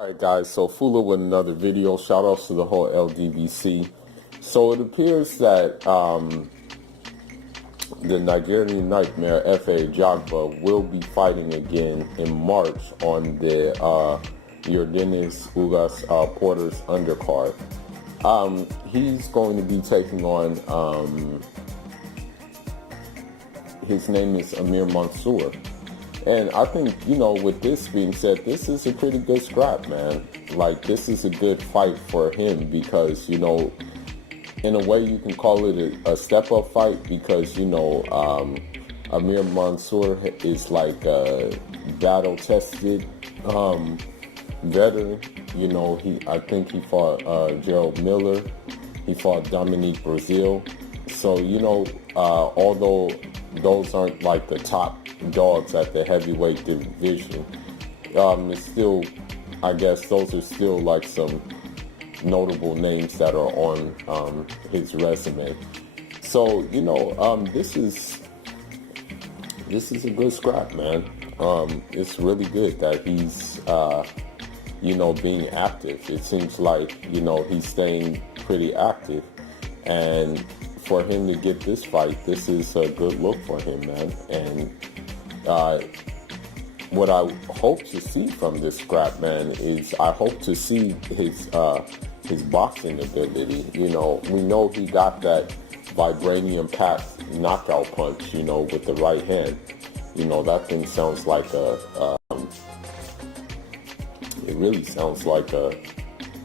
Alright guys, so Fula with another video. Shout outs to the whole LDBC. So it appears that the Naija Nightmare F.A. Jagba will be fighting again in March on the Yordenis Ugas Porter's undercard. He's going to be taking on, his name is Amir Mansour. And I think, with this being said, this is a pretty good scrap, man. Like, this is a good fight for him because, in a way you can call it a step-up fight because, Amir Mansour is like a battle-tested veteran. I think he fought Gerald Miller. He fought Dominique Brazil. So, although those aren't like the top dogs at the heavyweight division, it's still, I guess those are still like some notable names that are on his resume. So, this is a good scrap, man. It's really good that he's, being active. It seems like, he's staying pretty active. And for him to get this fight, this is a good look for him, man. And what I hope to see from this scrap, man, is I hope to see his boxing ability. We know he got that vibranium-packed knockout punch, with the right hand. That thing sounds like it really sounds like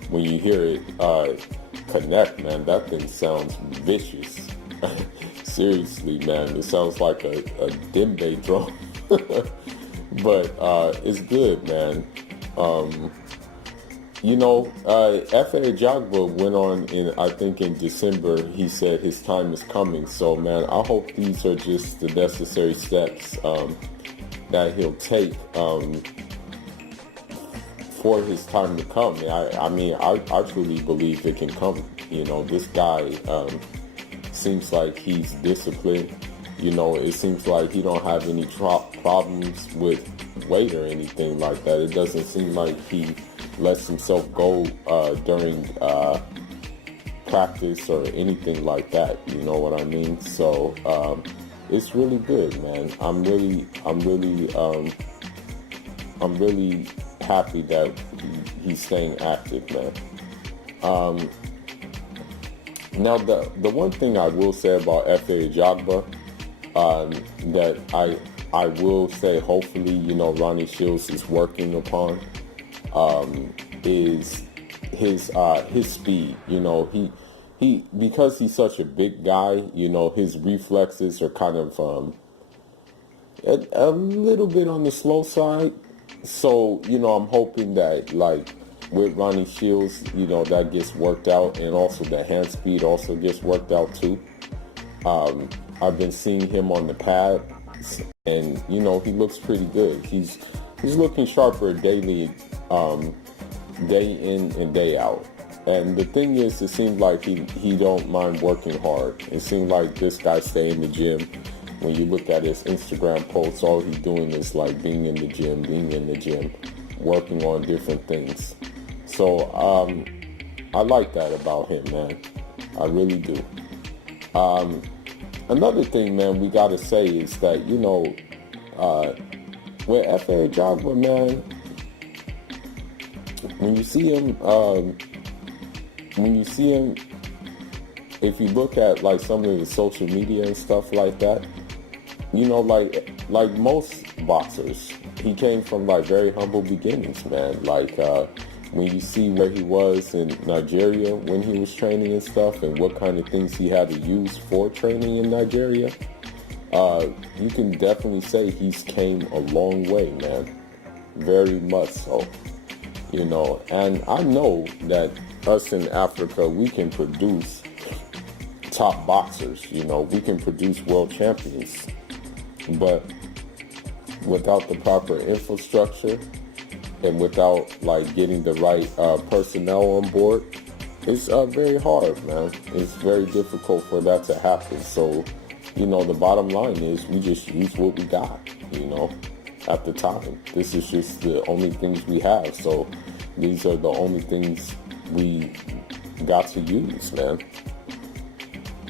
when you hear it connect, man, that thing sounds vicious. Seriously, man, it sounds like a djembe drum. But it's good, man. F.A. Jagba went on I think in December, he said his time is coming. So, man, I hope these are just the necessary steps that he'll take for his time to come. I truly believe it can come. This guy seems like he's disciplined. It seems like he don't have any problems with weight or anything like that. It doesn't seem like he lets himself go during practice or anything like that. You know what I mean? So it's really good, man. I'm really happy that he's staying active, man. Now, the one thing I will say about F.A. Jagba, that I will say, hopefully, Ronnie Shields is working upon, is his speed. He because he's such a big guy, his reflexes are kind of a little bit on the slow side. So, I'm hoping that, like, with Ronnie Shields, that gets worked out, and also the hand speed also gets worked out too. I've been seeing him on the pad, and he looks pretty good. He's looking sharper daily, day in and day out. And the thing is, it seems like he don't mind working hard. It seems like this guy stay in the gym. When you look at his Instagram posts, all he's doing is like being in the gym, working on different things. So I like that about him, man. I really do. Another thing, man, we gotta say is that, with F.A. Jagba, man, when you see him, if you look at like some of the social media and stuff like that, like most boxers, he came from like very humble beginnings, man. Like when you see where he was in Nigeria when he was training and stuff, and what kind of things he had to use for training in Nigeria, you can definitely say he's came a long way, man. Very much so. And I know that us in Africa, we can produce top boxers. We can produce world champions. But without the proper infrastructure and without like getting the right personnel on board, it's very hard, man. It's very difficult for that to happen. So, the bottom line is we just use what we got, at the time. This is just the only things we have. So These are the only things we got to use, man.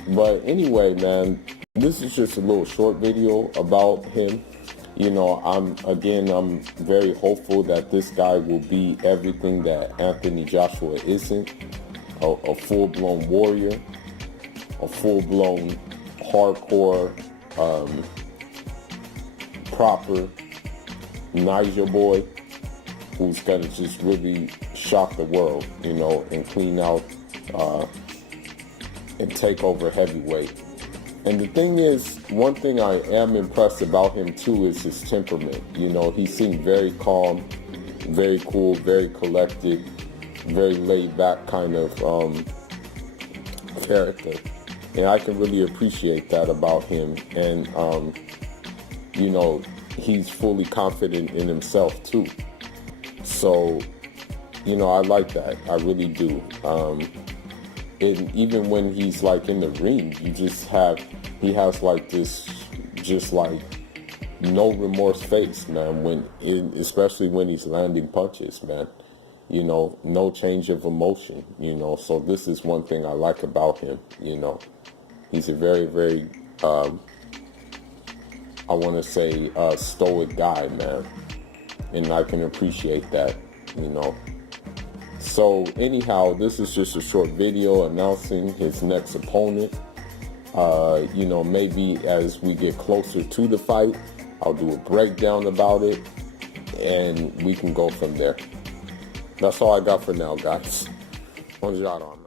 But anyway, man, this is just a little short video about him. You know, I'm very hopeful that this guy will be everything that Anthony Joshua isn't. A full-blown warrior, a full-blown hardcore, proper Naija boy who's gonna just really shock the world, you know, and clean out and take over heavyweight. And the thing is, one thing I am impressed about him too is his temperament. You know, he seemed very calm, very cool, very collected, very laid back kind of character. And I can really appreciate that about him. And, you know, he's fully confident in himself too. So, you know, I like that. I really do. And even when he's like in the ring, he has like this, just like no remorse face, man, especially when he's landing punches, man. You know, no change of emotion, you know. So this is one thing I like about him, you know. He's a very, very, I want to say, stoic guy, man. And I can appreciate that, you know. So anyhow, this is just a short video announcing his next opponent. You know, maybe as we get closer to the fight, I'll do a breakdown about it, and we can go from there. That's all I got for now, guys. Mangiato.